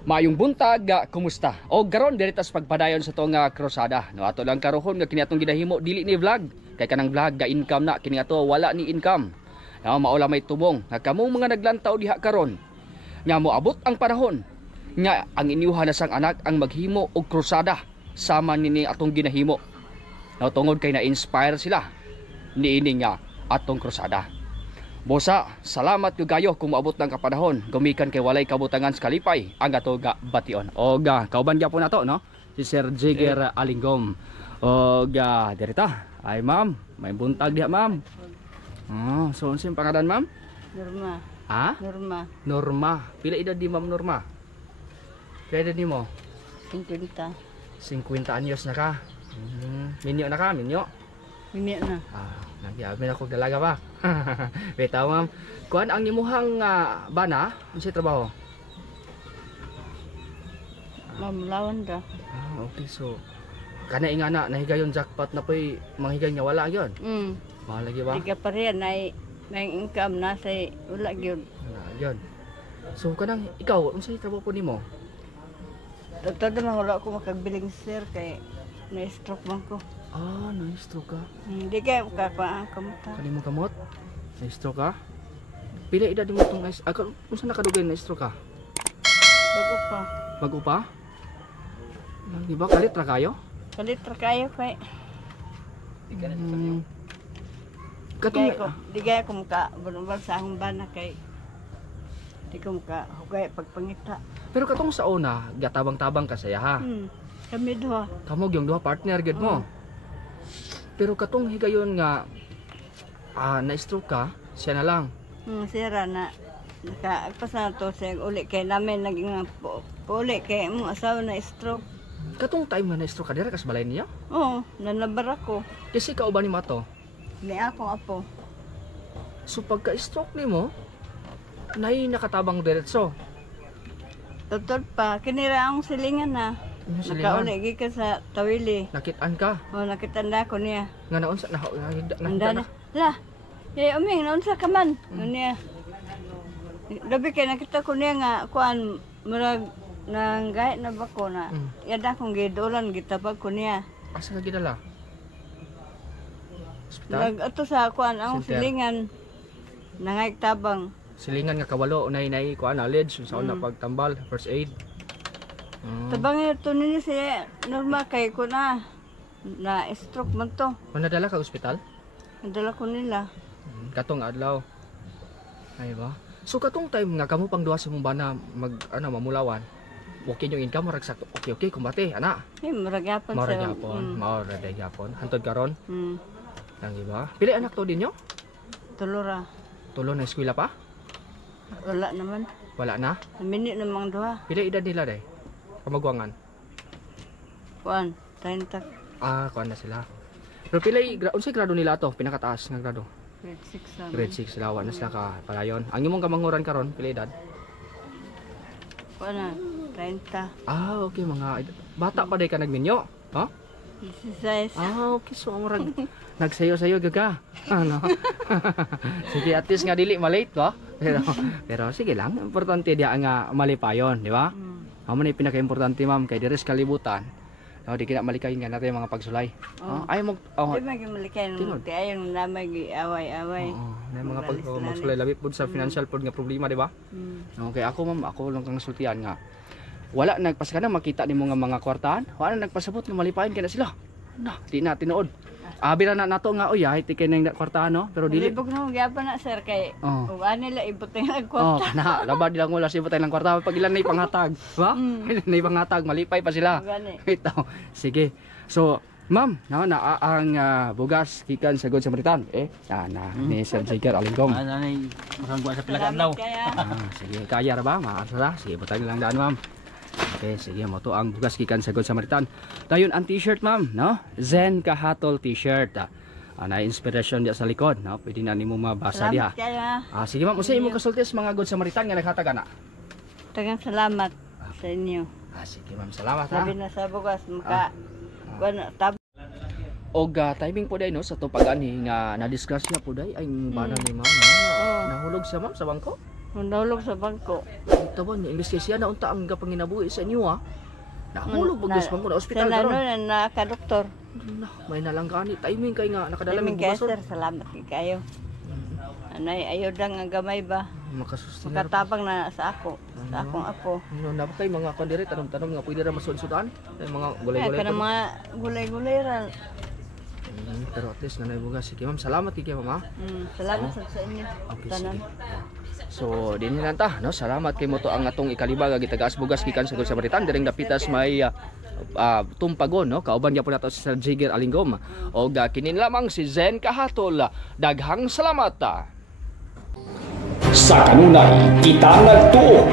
Maayong buntag, kumusta? O garon diritas pagpadayon sa tong krusada. No ato lang karohon nga kini atong ginahimo dili ni vlog. Kay kanang vlog ga income na kini ato wala ni income. No maula may tubong nga kamong mga naglantaw diha karon. Nga moabot ang panahon nga ang inyuha na sang anak ang maghimo og krusada sama nini atong ginahimo. No tungod kay na-inspire sila niini nga atong krusada. Bosa, salamat yung gayo kung maabot ng kapanahon. Gumikan kay walay kabutangan sa kalipay ang ato ga bation. O ga, kauban po na to, no? Si Sir Jigger Alingom. O ga, dirita. Ay ma'am, may buntag diha ma'am. Oh, so unsa yung pangalan ma'am? Norma. Ha? Norma. Norma. Pila edad di ma'am Norma? Pila edad ni mo? 50. 50 anyos na ka. Minyo na ka, minyo. Minyo na. Nagyabi na kong dalaga pa. Beta ma'am. Kuan ang imuhang bana, ano siya trabaho? Mamulawan ka. Okay, so kana nga na nahigayon jackpot na po'y manghigay nga wala yun. Mahal lagi ba? Di ka pa rin na income na sa wala yun. Wala yun. So kanang ikaw, ano siya trabaho po ni mo? Totoo naman wala ako makagbiling sir kay na-stroke man ko. Na-stroke ka? Hindi kayo kamuta. Kani mo kamot? Na-stroke ka? Pila edad mo itong kung saan nakadugay na-stroke ka? Bago pa. Bago pa? Di ba? Kalit ra kayo? Kalitra kayo kay. Di kaya ko muka bunubal sa akong bana kay. Di ko muka hugay pagpangita. Pero katong sa una, gatabang-tabang ka saya ha? Kami duha. Kamog yung duha partner gid mo. Pero katong higayon nga na-stroke ka, siya na lang. Sira na nakaagpasa na to sa uli kay namin naging uli kay mo asawa na stroke. Katong time nga na-stroke ka, dira kas balay niya? Oo, nanabar ako. Kasi ka uban ni Mato. Ni akong apo. So pagka-stroke nimo, nay nakatabang diretso. Totoo pa, kinira akong silingan na. Nakauli gi ka sa tawili. Nakitaan ka? Oo, nakitanda ko niya. Nga naunsa na na. La, uming, naunsa ka man. Niya. Labi kay nakita ko niya nga, kuan, murag, nang gahit na ba ko na. Yada kong gidolan, gitabag ko niya. Asa ka gidala? Hospital? Ato sa kuan, ang silingan. Nangayag tabang. Silingan nga kawalo, nay kuan, knowledge, sa una pagtambal, first aid. Tabang ito nini si Norma kay ko na stroke man to. Kung nadala ka ospital? Nadala ko nila. Katong adlaw. Ay ba? So katong time nga kamo pang duha sa mong bana mamulawan. Okay yung income murag sakto. Okay kumbate ana. Marag yapon. Maura yapon. Hantod karon. Lang iba. Pila anak to dinyo? Tulora. Tulo na eskwela pa? Wala naman. Wala na? Minit namang duha. Pila edad nila day? Kamagwangan. Kuan, 30. Kuan na sila. Pero pilay unsay grado nila to? Pinakataas nga grado. Grade 6. Grade 6 sila na sila ka palayon. Ang imong kamanguran karon pila edad? Kuan na, 30. Okay mga bata pa day ka nagminyo. Ha? 16. Okay so murag nagsayo-sayo gaga. Ano? Sige at least nga dili malate ba? Pero sige lang, importante dia nga malipayon, di ba? Amo ni pinaka-importante ma'am kay dires kalibutan. Di kina malikayin nga natin mga pagsulay. Ay mo di malimalikan mo ti ayon namay away-away. Na mga pagsulay labi pud sa financial pud nga problema, di ba? Okay, ako ma'am, ako lang kang sultian nga. Wala nagpasaka na makita nimo nga mga kwartahan. Wala nagpasabot nga malipayon kana sila. Di na tinuod. Bira na nato nga oy, tikay nang kwartahan no, pero dili. Libog na gyapon na sir kay ug nila ibutay ang kwarta. Kana, labad lang wala si ibutay lang kwarta pag ilan nay panghatag, ba? Nay panghatag malipay pa sila. Ito. Sige. So, ma'am, na ang bugas gikan sa God Samaritan. Ni Sir Jigger Alingom. Nay masang sa pilakadlaw. Sige, kaya ra ba? Maasa ra. Sige, butay lang daan, ma'am. Okay, sige mo to ang bugas gikan sa God Samaritan. Dayon ang t-shirt ma'am, no? Zen Kahatol t-shirt. Na inspiration dia sa likod, no? Pwede na nimo mabasa diha. Sige ma'am, usa imo kasulti sa mga God Samaritan nga naghatag ana. Tagang salamat sa inyo. Sige ma'am, salamat ha. Sabi na sa bugas maka tab og timing po day no sa to pag-ani nga na-discuss na po day ay bana ni ma'am. Nahulog siya ma'am sa bangko. Nahulog sa bangko. Ito ba, imbes siya na unta ang panginabuhi sa inyo ha. Nahulog bagos man ko na ospital Sa karon. nanon na ka-doktor. May nalanggani. Timing kay nga nakadala Alaming ng kaya bugason. sir, salamat kayo. Anay, ayaw lang ang gamay ba? Makasustin. Makatabang na sa ako. Sa akong apo. Ano na ba kay mga kandire tanong-tanong nga pwede ra masudsudan? Ay mga Ay, gulay-gulay. ka na pa. mga gulay-gulay ran. Pero at least nanay bugas. Sige ma'am, salamat kay ma'am ha. Salamat sa inyo. Okay, Tanan. sige. So, din lang ta, no? Salamat kay mo to ang atong ikalibag ag itagaas bugas gikan sa Samaritan direng dapitas may tumpagon, no? Kauban gyapon nato si Sir Jigger Alingom. Og kinin lamang si Zen Kahatol. Daghang salamat. Sa kanunay, kita nagtuo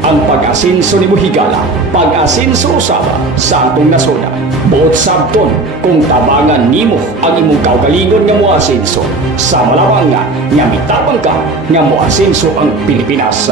ang pag-asinso ni Buhigala, pag-asinso usaba sa atong nasona. Buot sabton kung tabangan nimo ang imong kaugalingon nga moasinso sa malawang nga mitapang ka nga moasinso ang Pilipinas.